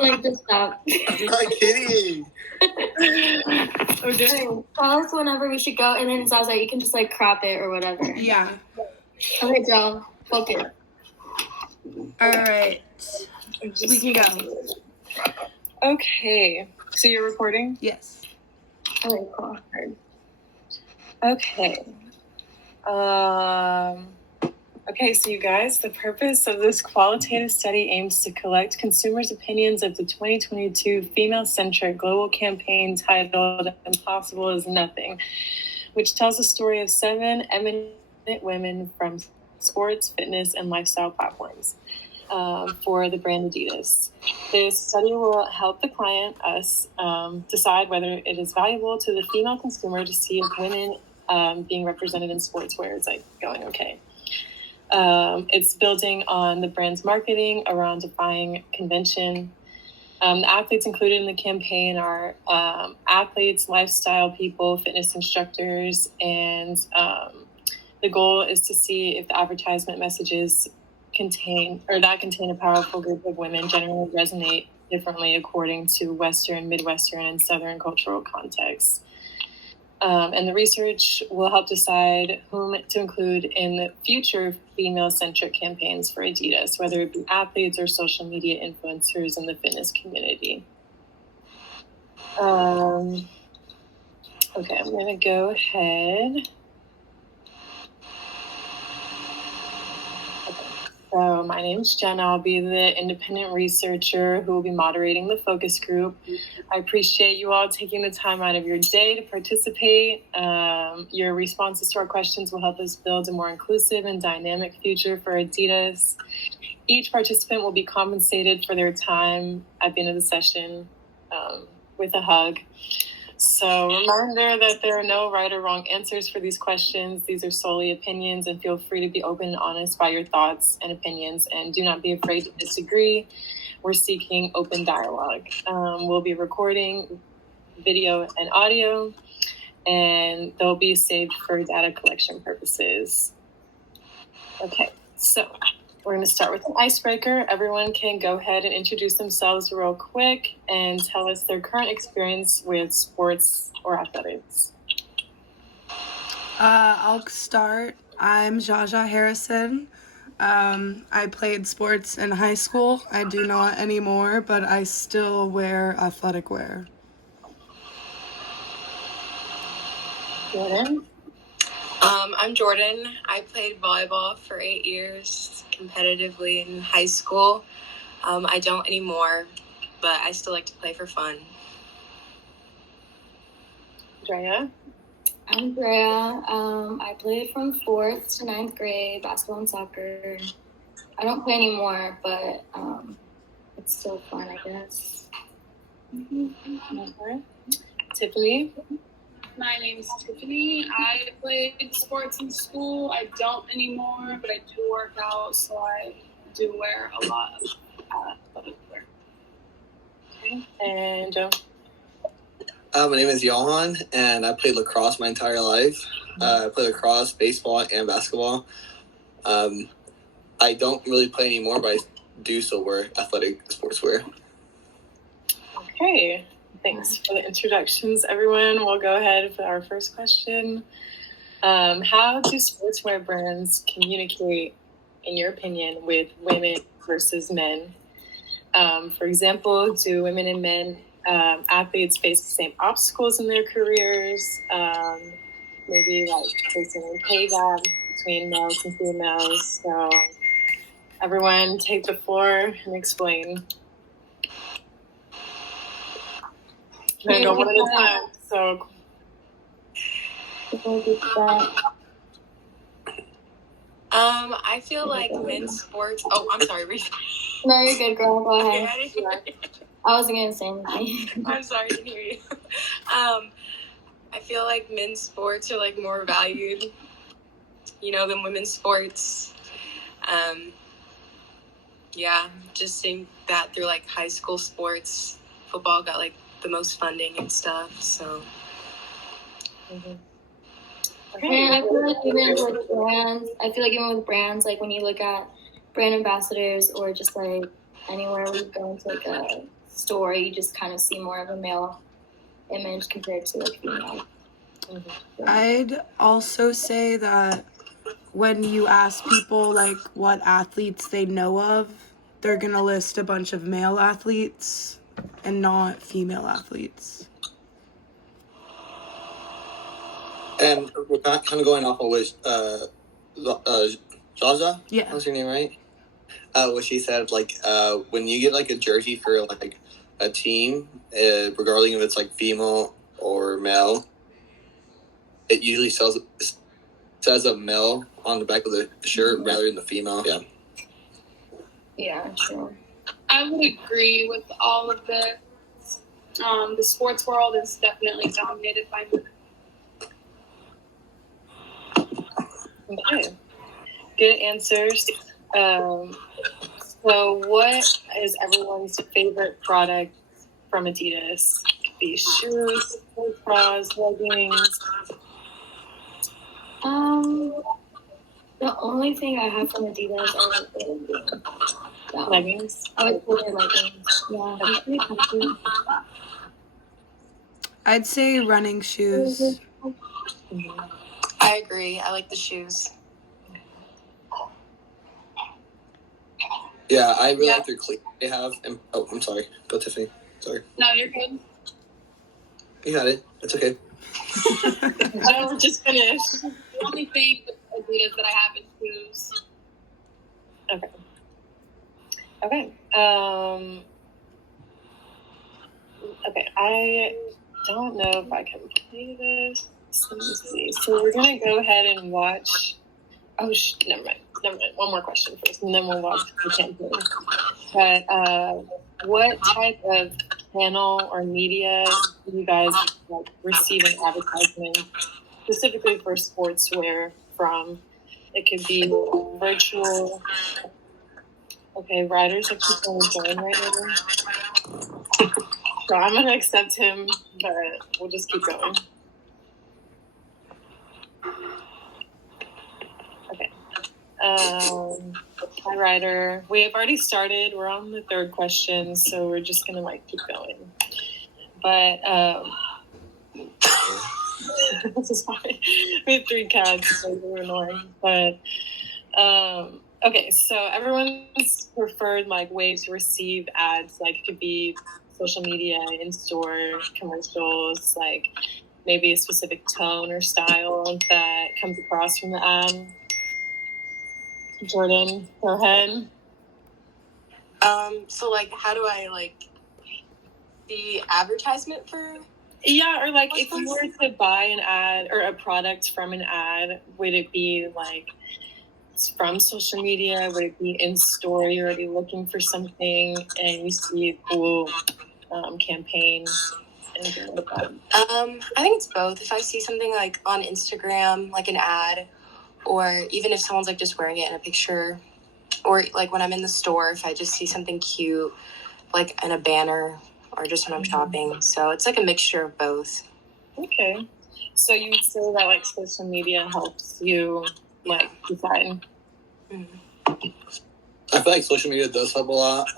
Like, just stop. I'm not kidding. Okay. Tell us whenever we should go, and then Zaza, you can just like crop it or whatever. Yeah. Okay, Joe, focus. All right. We can go. Okay. So you're recording? Yes. Okay, cool. Okay. Okay, so you guys, the purpose of this qualitative study aims to collect consumers' opinions of the 2022 female-centric global campaign titled Impossible is Nothing, which tells the story of 7 eminent women from sports, fitness, and lifestyle platforms for the brand Adidas. This study will help the client, us, decide whether it is valuable to the female consumer to see if women being represented in sportswear is like going okay. It's building on the brand's marketing around defying convention. The athletes included in the campaign are athletes, lifestyle people, fitness instructors, and the goal is to see if the advertisement messages contain a powerful group of women generally resonate differently according to Western, Midwestern, and Southern cultural contexts. And the research will help decide whom to include in the future female-centric campaigns for Adidas, whether it be athletes or social media influencers in the fitness community. Okay, I'm gonna go ahead. So my name's Jenna. I'll be the independent researcher who will be moderating the focus group. I appreciate you all taking the time out of your day to participate. Your responses to our questions will help us build a more inclusive and dynamic future for Adidas. Each participant will be compensated for their time at the end of the session with a hug. So reminder that there are no right or wrong answers for these questions. These are solely opinions, and feel free to be open and honest about your thoughts and opinions, and do not be afraid to disagree. We're seeking open dialogue. We'll be recording video and audio, and they'll be saved for data collection purposes. Okay, so we're going to start with an icebreaker. Everyone can go ahead and introduce themselves real quick and tell us their current experience with sports or athletics. I'll start. I'm Jaja Harrison. I played sports in high school. I do not anymore, but I still wear athletic wear. Jordan? I'm Jordan. I played volleyball for 8 years competitively in high school. I don't anymore, but I still like to play for fun. Drea? I'm Drea. I played from 4th to 9th grade, basketball and soccer. I don't play anymore, but it's still fun, I guess. Tiffany? My name's Tiffany. I played sports in school. I don't anymore, but I do work out, so I do wear a lot of athletic wear. Okay. And Joe? My name is Johan, and I played lacrosse my entire life. I play lacrosse, baseball, and basketball. I don't really play anymore, but I do still wear athletic sportswear. Okay. Thanks for the introductions, everyone. We'll go ahead with our first question. How do sportswear brands communicate, in your opinion, with women versus men? For example, do women and men athletes face the same obstacles in their careers? Maybe like facing a pay gap between males and females. So everyone take the floor and explain. I'm going to go one at a time. So I feel like men's sports. Oh, I'm sorry. No, you're good, girl. Go ahead. Yeah, I didn't hear you. I wasn't going to say anything. I'm sorry, I didn't hear you. I feel like men's sports are like more valued, than women's sports. Yeah, just seeing that through like high school sports, football got like the most funding and stuff. So. Mm-hmm. And I feel like even with brands, when you look at brand ambassadors or just like anywhere we go into like a store, you just kind of see more of a male image compared to a female. I'd also say that when you ask people like what athletes they know of, they're gonna list a bunch of male athletes and not female athletes. And we're kind of going off of what Zaza, Yeah. what's your name, right? What she said, like, when you get like a jersey for like a team, regardless if it's like female or male, it usually says a male on the back of the shirt rather than the female. Yeah. Yeah, true. I would agree with all of this. The sports world is definitely dominated by women. Okay. Good answers. So what is everyone's favorite product from Adidas? It could be shoes, sports bras, leggings. The only thing I have from Adidas are like the Leggings. I like wear leggings. Yeah, it's pretty comfy. I'd say running shoes. I agree. I like the shoes. Yeah, I really like their cleats they have. And, I'm sorry. Go, Tiffany. Sorry. No, you're good. You got it. It's okay. No, we're just finished. The only thing with Adidas that I have is shoes. Okay. Okay, I don't know if I can play this. Let me see. So we're gonna go ahead and watch. Oh, never mind. One more question first, and then we'll watch the campaign. But what type of channel or media do you guys like receive an advertisement specifically for sportswear from? It could be virtual. Okay, riders are people join right now. So I'm gonna accept him, but we'll just keep going. Okay. Hi, Ryder. We have already started. We're on the third question, so we're just gonna like keep going. But this is fine. We have 3 cats, so they're annoying. But okay, so everyone's preferred like way to receive ads, like it could be social media, in-store commercials, like maybe a specific tone or style that comes across from the ad. Jordan, go ahead. So like, how do I like the advertisement for? Yeah, or like if you were to buy an ad or a product from an ad, would it be like from social media? Would it be in store? You're already looking for something and you see a cool campaign. Anything like that. I think it's both. If I see something like on Instagram, like an ad, or even if someone's like just wearing it in a picture, or like when I'm in the store, if I just see something cute, like in a banner, or just when I'm shopping. So it's like a mixture of both. Okay. So you would say that like social media helps you like decide? I feel like social media does help a lot.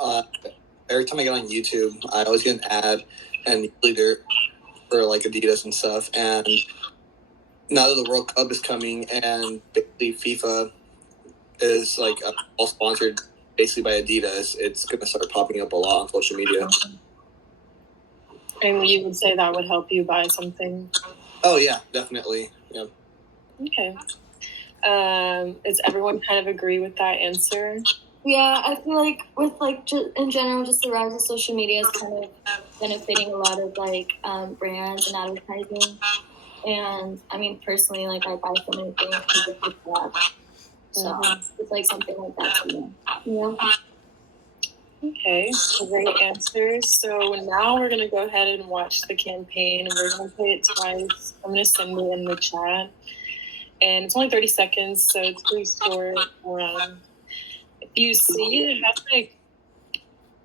Every time I get on YouTube, I always get an ad, and usually they're for like Adidas and stuff. And now that the World Cup is coming, and basically FIFA is like all sponsored basically by Adidas, it's gonna start popping up a lot on social media. And you would say that would help you buy something? Oh yeah, definitely. Yeah. Okay. Does everyone kind of agree with that answer? Yeah, I feel like with like in general, just the rise of social media is kind of benefiting a lot of like brands and advertising. And I mean, personally, like I buy so many things because of TikTok. So it's like something like that to me. Yeah. Okay, great answers. So now we're going to go ahead and watch the campaign. We're going to play it twice. I'm going to send it in the chat. And it's only 30 seconds, so it's pretty short. If you see it, it has like,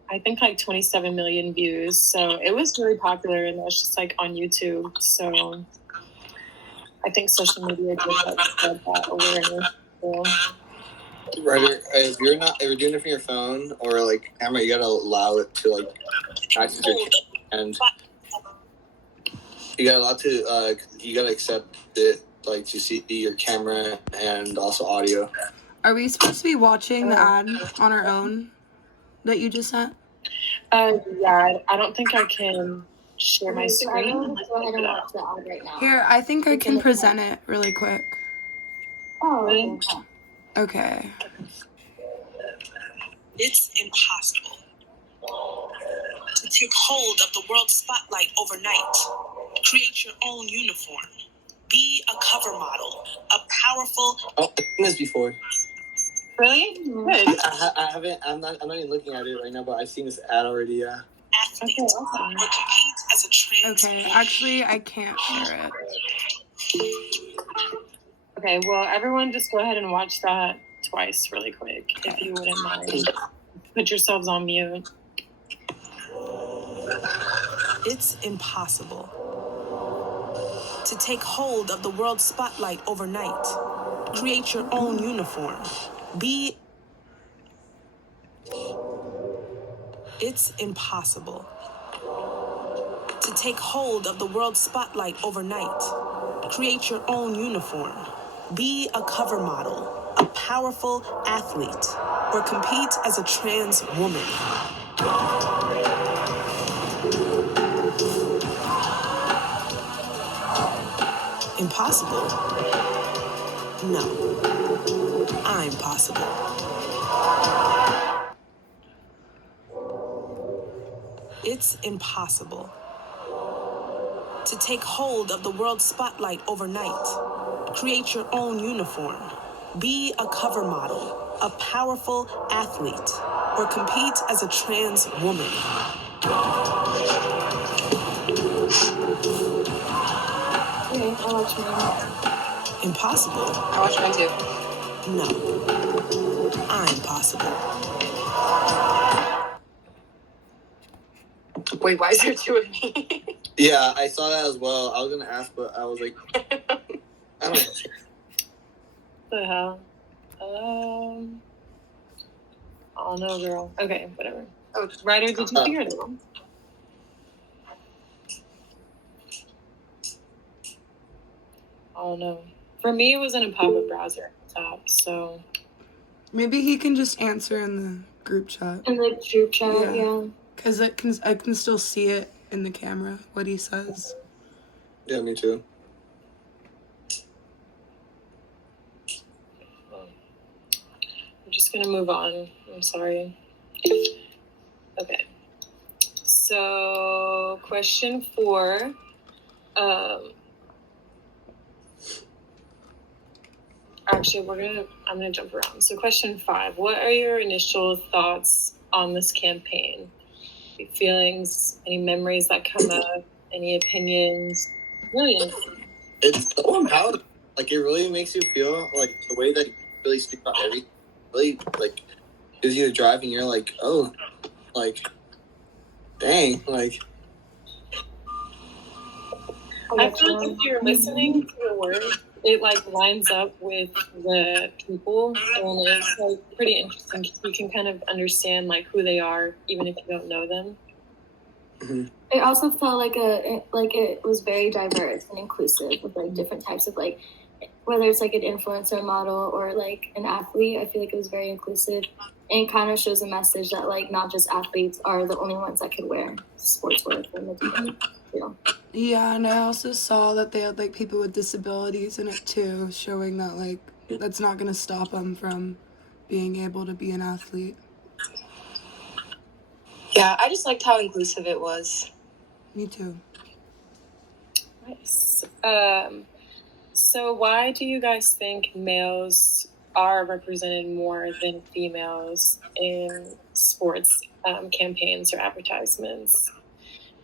I think like 27 million views. So it was really popular, and that's just like on YouTube. So I think social media did like spread that awareness. So Ryder, if you're doing it from your phone or like camera, you gotta allow it to like access your camera, and you gotta accept it like to see your camera and also audio. Are we supposed to be watching the ad on our own that you just sent? Yeah, I don't think I can share my Okay, so I'm screen. gonna go ahead and watch the ad right now. Here, I think I It's in can the present it really quick. Oh, Really? okay. Okay. It's impossible to take hold of the world spotlight overnight. Create your own uniform. Be a cover model. A powerful. Oh, I've seen this before. Really? Mhm. Good. I haven't. I'm not even looking at it right now, but I've seen this ad already. Yeah. Athlete. Okay, awesome. Or compete as a trans. Okay, actually, I can't share it. Okay, well, everyone just go ahead and watch that twice really quick, if you wouldn't mind. Put yourselves on mute. It's impossible to take hold of the world spotlight overnight. Create your own uniform. Be. It's impossible to take hold of the world spotlight overnight. Create your own uniform. Be a cover model, a powerful athlete, or compete as a trans woman. Impossible? No, I'm possible. It's impossible to take hold of the world spotlight overnight. Create your own uniform. Be a cover model, a powerful athlete, or compete as a trans woman. Okay, I'll watch mine. Impossible? I watched mine too. No, I'm possible. Wait, why is there two of me? Yeah, I saw that as well. I was gonna ask, but I was like, I don't know. What the hell? Oh no, girl. Okay, whatever. Oh, Ryder, did you figure it out? Oh no. For me, it was in a pop-up browser at the top, so. Maybe he can just answer in the group chat. In the group chat, Yeah. yeah. Because I can still see it in the camera, what he says. Yeah, me too. I'm just gonna move on. I'm sorry. Okay. So, question 4. Actually, I'm gonna jump around. So, question 5. What are your initial thoughts on this campaign? Any feelings, any memories that come up, any opinions? Really? It's so empowering. Like it really makes you feel like the way that you really speak about everything. Really like gives you a drive, and you're like, oh, like, dang, like. I feel like if you're listening to the words, it like lines up with the people, and it's like pretty interesting because you can kind of understand like who they are, even if you don't know them. It also felt like it was very diverse and inclusive with like different types of like, whether it's like an influencer model or like an athlete. I feel like it was very inclusive, and it kind of shows a message that like not just athletes are the only ones that could wear sportswear for the team. Yeah, and I also saw that they had like people with disabilities in it too, showing that like that's not gonna stop them from being able to be an athlete. yeah, I just liked how inclusive it was. Me too. Nice. So why do you guys think males are represented more than females in sports campaigns or advertisements?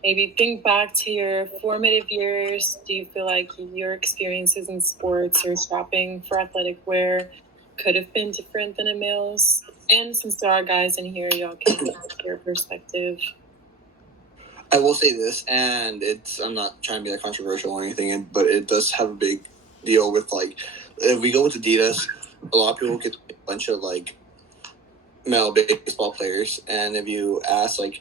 Maybe think back to your formative years. Do you feel like your experiences in sports or shopping for athletic wear could have been different than a male's? And since there are guys in here, y'all can give your perspective. I will say this, and I'm not trying to be that controversial or anything, but it does have a big deal with like if we go with Adidas, a lot of people get a bunch of like male baseball players, and if you ask like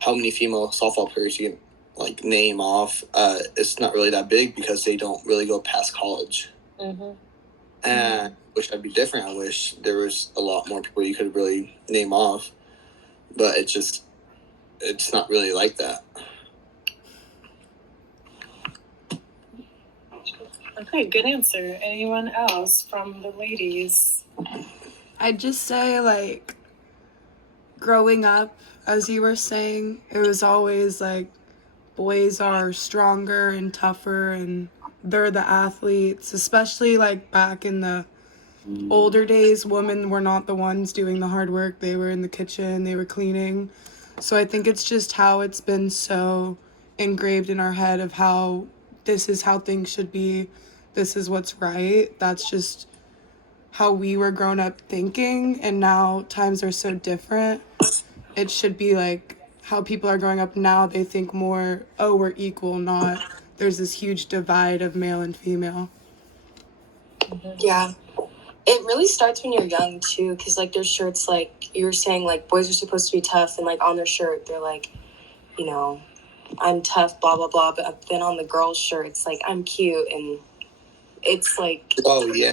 how many female softball players you can like name off, it's not really that big because they don't really go past college. Mm-hmm. And I wish that'd be different. I wish there was a lot more people you could really name off, but it's not really like that. Okay, good answer. Anyone else from the ladies? I'd just say, like, growing up, as you were saying, it was always like boys are stronger and tougher and they're the athletes, especially like back in the older days. Women were not the ones doing the hard work, they were in the kitchen, they were cleaning. So I think it's just how it's been so engraved in our head of how this is how things should be, this is what's right. That's just how we were grown up thinking, and now times are so different. It should be like how people are growing up now. They think more, oh, we're equal, not there's this huge divide of male and female. Yeah. It really starts when you're young too, because like their shirts, like you were saying, like boys are supposed to be tough, and like on their shirt they're like, you know, I'm tough, blah blah blah. But then on the girls' shirt, it's like I'm cute, and it's like, Oh yeah.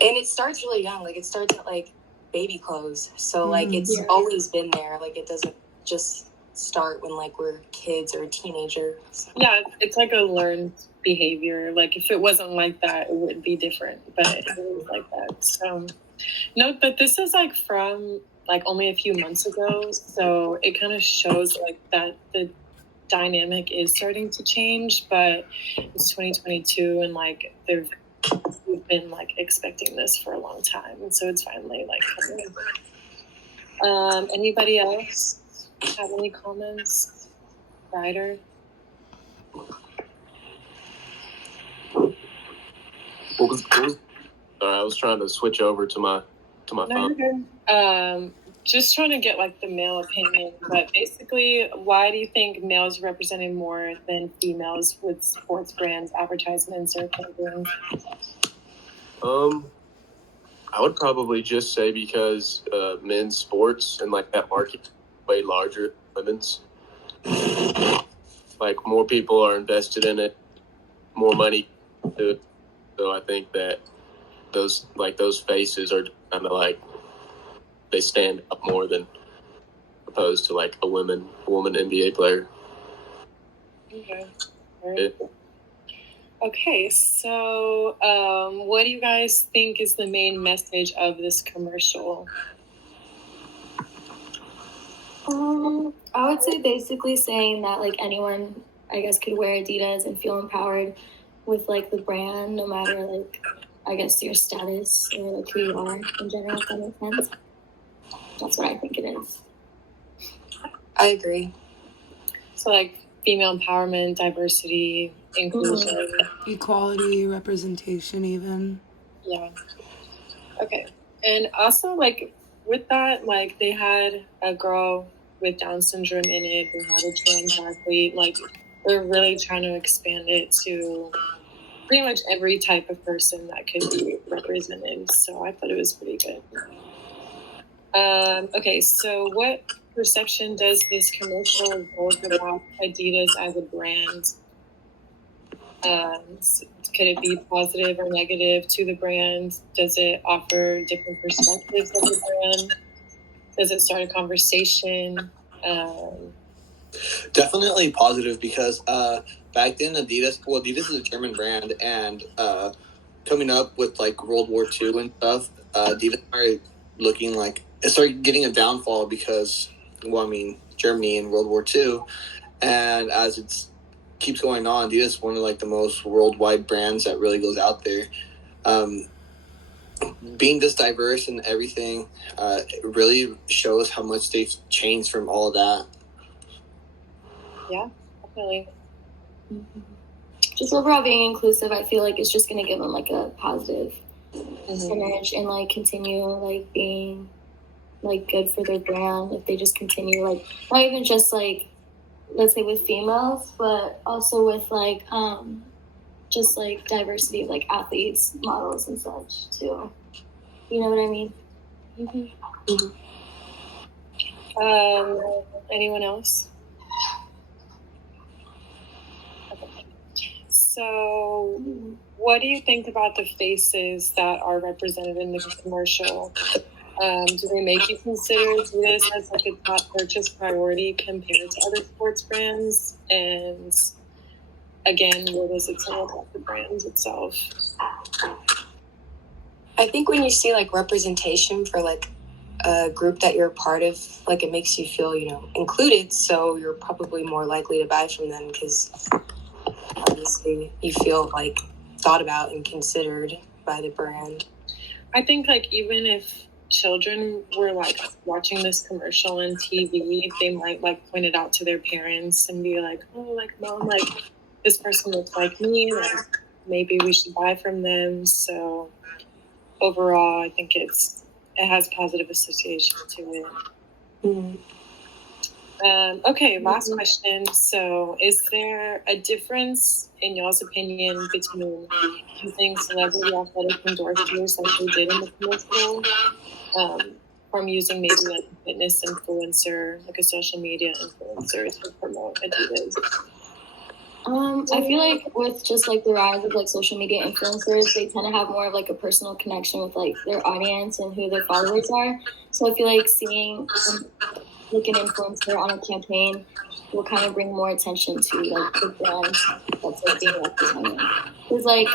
and it starts really young. Like it starts at like baby clothes, so like it's Yeah. always been there. Like it doesn't just start when like we're kids or a teenager. So. Yeah, it's like a learned behavior. Like if it wasn't like that, it would be different, but it was like that. So note that this is like from like only a few months ago, so it kind of shows like that the dynamic is starting to change, but it's 2022 and like we've been like expecting this for a long time, and so it's finally like coming. Anybody else have any comments? Ryder? Sorry, I was trying to switch over to my No, phone. you're good. Just trying to get like the male opinion, but basically, why do you think males are represented more than females with sports brands, advertisements, or clothing? I would probably just say because men's sports and like that market is way larger than women's. Like more people are invested in it, more money to it. So I think that those faces are kind of like they stand up more than opposed to like a woman NBA player. Okay. Yeah. Okay, so what do you guys think is the main message of this commercial? I would say basically saying that like anyone, I guess, could wear Adidas and feel empowered with like the brand, no matter like, I guess, your status or like who you are in general, if that makes sense. That's what I think it is. I agree. So like female empowerment, diversity, inclusion. Equality, representation, even. Yeah. Okay. And also, like, with that, like, they had a girl with Down syndrome in it. They had a trans athlete. Like, they're really trying to expand it to pretty much every type of person that could be represented. So I thought it was pretty good. Okay, so what perception does this commercial hold about Adidas as a brand? Could it be positive or negative to the brand? Does it offer different perspectives of the brand? Does it start a conversation? Definitely positive because back then Adidas is a German brand, and coming up with like World War II and stuff, Adidas started looking like it started getting a downfall because, well, I mean, Germany and World War II, and as it keeps going on, Adidas is one of like the most worldwide brands that really goes out there. Being this diverse and everything, it really shows how much they've changed from all of that. Yeah, definitely. Just overall being inclusive, I feel like it's just gonna give them like a positive image and like continue like being like good for their brand if they just continue like not even just like let's say with females, but also with like just like diversity of like athletes, models and such too. You know what I mean? Anyone else? Okay. So, what do you think about the faces that are represented in the commercial? Do they make you consider this as like a top purchase priority compared to other sports brands? And again, what does it say about the brand itself? I think when you see like representation for like a group that you're a part of, like it makes you feel, included. So you're probably more likely to buy from them because obviously you feel like thought about and considered by the brand. I think like even if children were like watching this commercial on TV, they might like point it out to their parents and be like, oh, like mom, like this person looks like me, like maybe we should buy from them. So overall, I think it has positive association to it. Mm-hmm. Okay, last question. So, is there a difference, in y'all's opinion, between using celebrity athletic endorsers like they did in the commercial, from using maybe like a fitness influencer, like a social media influencer to promote Adidas? I feel like with just like the rise of like social media influencers, they tend to have more of like a personal connection with like their audience and who their followers are. So I feel like seeing like an influencer on a campaign will kind of bring more attention to like the brand that's like being represented. Because like,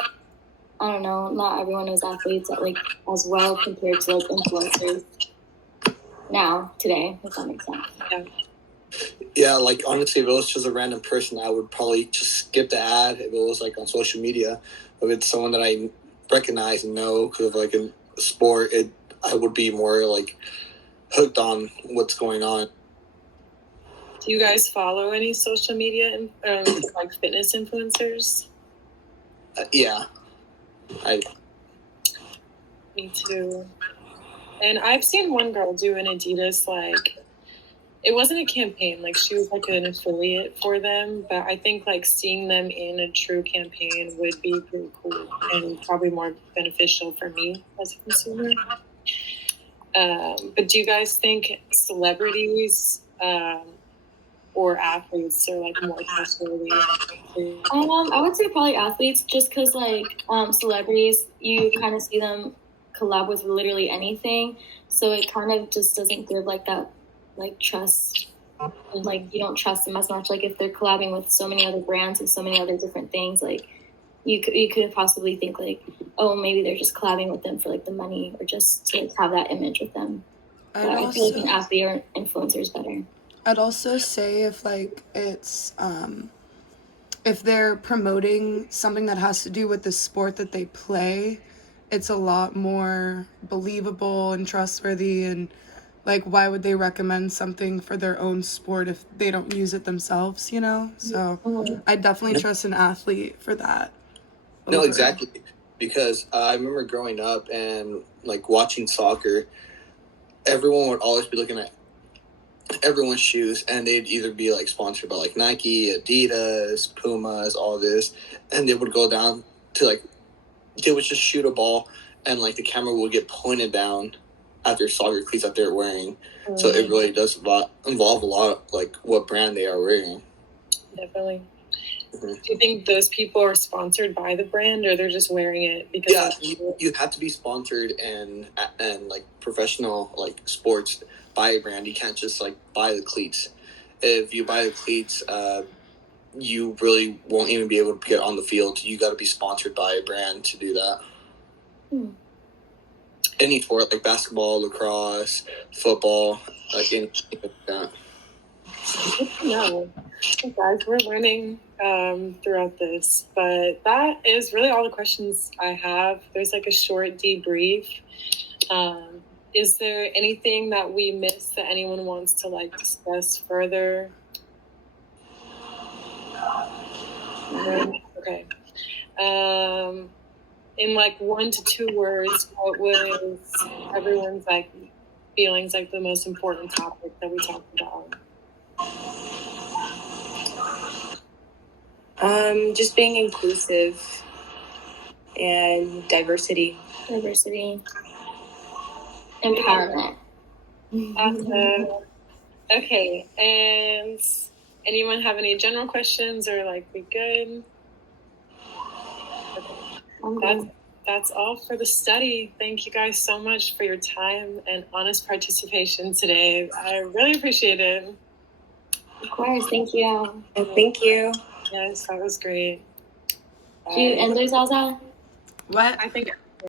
I don't know, not everyone is athletes that like as well compared to like influencers now today, if that makes sense. Yeah, like honestly, if it was just a random person, I would probably just skip the ad if it was like on social media. If it's someone that I recognize and know because of like a sport, I would be more like hooked on what's going on. Do you guys follow any social media like fitness influencers? Yeah, Me too. And I've seen one girl do an Adidas like. It wasn't a campaign, like she was like an affiliate for them, but I think like seeing them in a true campaign would be pretty cool and probably more beneficial for me as a consumer. But do you guys think celebrities or athletes are like more trustworthy? I would say probably athletes, just because like celebrities, you kind of see them collab with literally anything, so it kind of just doesn't give like that like trust. Like you don't trust them as much. Like if they're collabing with so many other brands and so many other different things, like you could possibly think like, oh, maybe they're just collabing with them for like the money or just to have that image with them. But I feel like an athlete or influencer is better. I'd also say if like it's if they're promoting something that has to do with the sport that they play, it's a lot more believable and trustworthy. And like, why would they recommend something for their own sport if they don't use it themselves, So I definitely trust an athlete for that. No, exactly. Because I remember growing up and like watching soccer, everyone would always be looking at everyone's shoes, and they'd either be like sponsored by like Nike, Adidas, Pumas, all this, and they would go down to like they would just shoot a ball, and like the camera would get pointed down at their soccer cleats that they're wearing. So it really does involve a lot of like what brand they are wearing. Definitely. Mm-hmm. Do you think those people are sponsored by the brand, or they're just wearing it because? Yeah, you have to be sponsored and like professional like sports by a brand. You can't just like buy the cleats. If you buy the cleats, you really won't even be able to get on the field. You got to be sponsored by a brand to do that. Any sport like basketball, lacrosse, football, like anything like that. Good to know. Okay, guys, we're learning throughout this, but that is really all the questions I have. There's like a short debrief. Is there anything that we missed that anyone wants to like discuss further? Okay. In like 1 to 2 words, what was everyone's like feelings like the most important topic that we talked about? Just being inclusive and diversity. Empowerment. Awesome. Okay, and anyone have any general questions or like we good? That's all for the study. Thank you guys so much for your time and honest participation today. I really appreciate it. Of course, thank you. Thank you. Yes, that was great. Do you end there, Zaza? What? I think